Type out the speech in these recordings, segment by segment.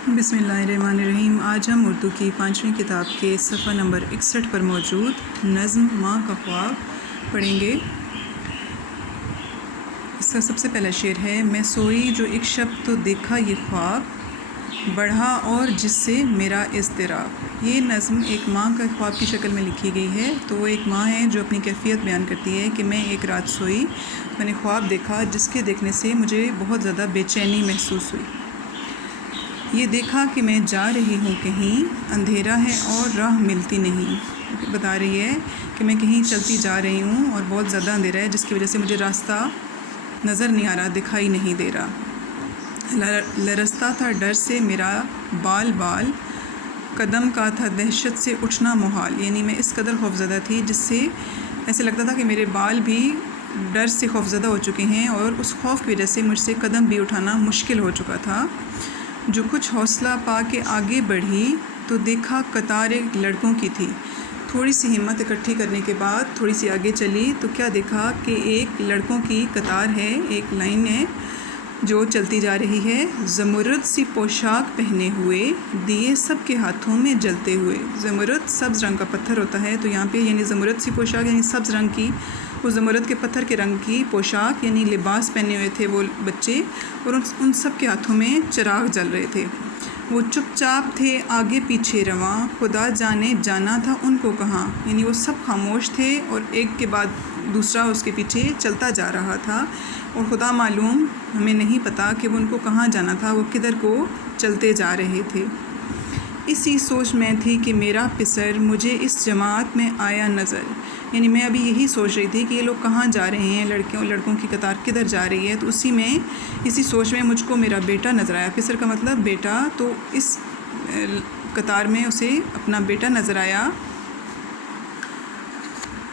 बिस्मिल्लाहिर्रहमानिर्रहीम। आज हम उर्दू की 5वीं किताब के सफ़ा नंबर 61 पर मौजूद नज़्म माँ का ख्वाब पढ़ेंगे। इसका सबसे पहला शेर है, मैं सोई जो एक शब तो देखा ये ख्वाब, बढ़ा और जिससे मेरा इज़्तिराब। ये नज़्म एक माँ का ख्वाब की शक्ल में लिखी गई है। तो वो एक माँ है जो अपनी कैफियत बयान करती है कि मैं एक रात सोई, मैंने ख्वाब देखा जिसके देखने से मुझे बहुत ज़्यादा बेचैनी महसूस हुई। ये देखा कि मैं जा रही हूँ कहीं, अंधेरा है और राह मिलती नहीं। बता रही है कि मैं कहीं चलती जा रही हूँ और बहुत ज़्यादा अंधेरा है जिसकी वजह से मुझे रास्ता नज़र नहीं आ रहा, दिखाई नहीं दे रहा। लरसता था डर से मेरा बाल बाल, कदम का था दहशत से उठना मुहाल। यानी मैं इस कदर खौफज़दा थी जिससे ऐसे लगता था कि मेरे बाल भी डर से खौफज़दा हो चुके हैं और उस खौफ की वजह से मुझसे कदम भी उठाना मुश्किल हो चुका था। जो कुछ हौसला पा के आगे बढ़ी तो देखा कतार एक लड़कों की थी। थोड़ी सी हिम्मत इकट्ठी करने के बाद थोड़ी सी आगे चली तो क्या देखा कि एक लड़कों की कतार है, एक लाइन है जो चलती जा रही है। ज़मुरुद सी पोशाक पहने हुए, दिए सब के हाथों में जलते हुए। ज़मुरुद सब्ज़ रंग का पत्थर होता है, तो यहाँ पे यानी ज़मुरुद सी पोशाक यानी सब्ज़ रंग की, वो ज़मुरुद के पत्थर के रंग की पोशाक यानी लिबास पहने हुए थे वो बच्चे, और उन सब के हाथों में चिराग जल रहे थे। वो चुपचाप थे आगे पीछे रवां, खुदा जाने जाना था उनको कहाँ। यानी वो सब खामोश थे और एक के बाद दूसरा उसके पीछे चलता जा रहा था, और खुदा मालूम हमें नहीं पता कि वो उनको कहाँ जाना था, वो किधर को चलते जा रहे थे। इसी सोच में थी कि मेरा पिसर मुझे इस जमात में आया नज़र। यानी मैं अभी यही सोच रही थी कि ये लोग कहाँ जा रहे हैं, लड़कों की कतार किधर जा रही है। तो इसी सोच में मुझको मेरा बेटा नज़र आया। पिसर का मतलब बेटा, तो इस कतार में उसे अपना बेटा नज़र आया।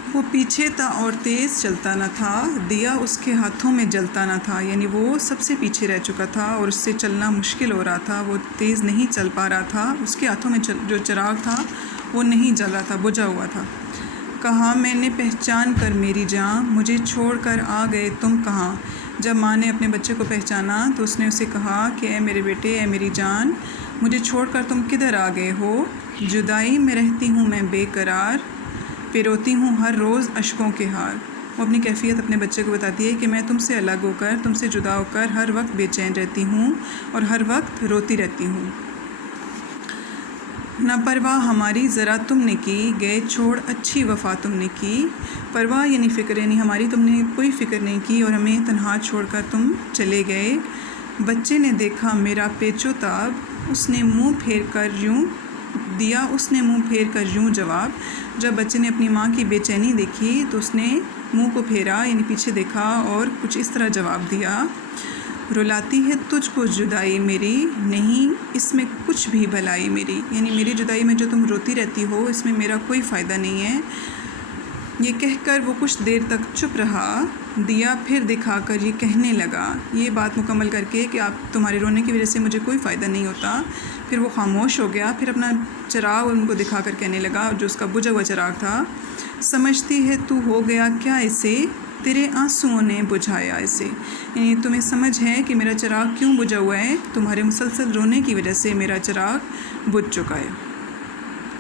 वो पीछे था और तेज़ चलता न था, दिया उसके हाथों में जलता न था। यानी वो सबसे पीछे रह चुका था और उससे चलना मुश्किल हो रहा था, वो तेज़ नहीं चल पा रहा था। उसके हाथों में जो चिराग था वो नहीं जल रहा था, बुझा हुआ था। कहा मैंने पहचान कर मेरी जान, मुझे छोड़ कर आ गए तुम कहाँ। जब माँ ने अपने बच्चे को पहचाना तो उसने उसे कहा कि ऐ मेरे बेटे, ऐ मेरी जान, मुझे छोड़ कर तुम किधर आ गए हो। जुदाई में रहती हूँ मैं बेकरार, पिरोती हूँ हर रोज़ अश्कों के हार। वो अपनी कैफियत अपने बच्चे को बताती है कि मैं तुमसे अलग होकर, तुमसे जुदा होकर हर वक्त बेचैन रहती हूँ और हर वक्त रोती रहती हूँ। ना परवाह हमारी ज़रा तुमने की, गए छोड़ अच्छी वफ़ा तुमने की। परवाह यानी फ़िक्र, यानी हमारी तुमने कोई फ़िक्र नहीं की और हमें तन्हा छोड़कर तुम चले गए। बच्चे ने देखा मेरा पेचो ताब, उसने मुँह फेर कर यूँ दिया, उसने मुँह फेर कर यूँ जवाब। जब बच्चे ने अपनी माँ की बेचैनी देखी तो उसने मुँह को फेरा यानी पीछे देखा और कुछ इस तरह जवाब दिया। रुलाती है तुझको जुदाई मेरी, नहीं इसमें कुछ भी भलाई मेरी। यानी मेरी जुदाई में जो तुम रोती रहती हो इसमें मेरा कोई फ़ायदा नहीं है। ये कहकर वो कुछ देर तक चुप रहा, दिया फिर दिखाकर ये कहने लगा। ये बात मुकम्मल करके कि आप तुम्हारे रोने की वजह से मुझे कोई फ़ायदा नहीं होता। फिर वो खामोश हो गया, फिर अपना चिराग उनको दिखाकर कहने लगा, जो उसका बुझा हुआ चिराग था। समझती है तू हो गया क्या इसे, तेरे आंसुओं ने बुझाया इसे। यानी तुम्हें समझ है कि मेरा चिराग क्यों बुझा हुआ है, तुम्हारे मुसलसल रोने की वजह से मेरा चिराग बुझ चुका है।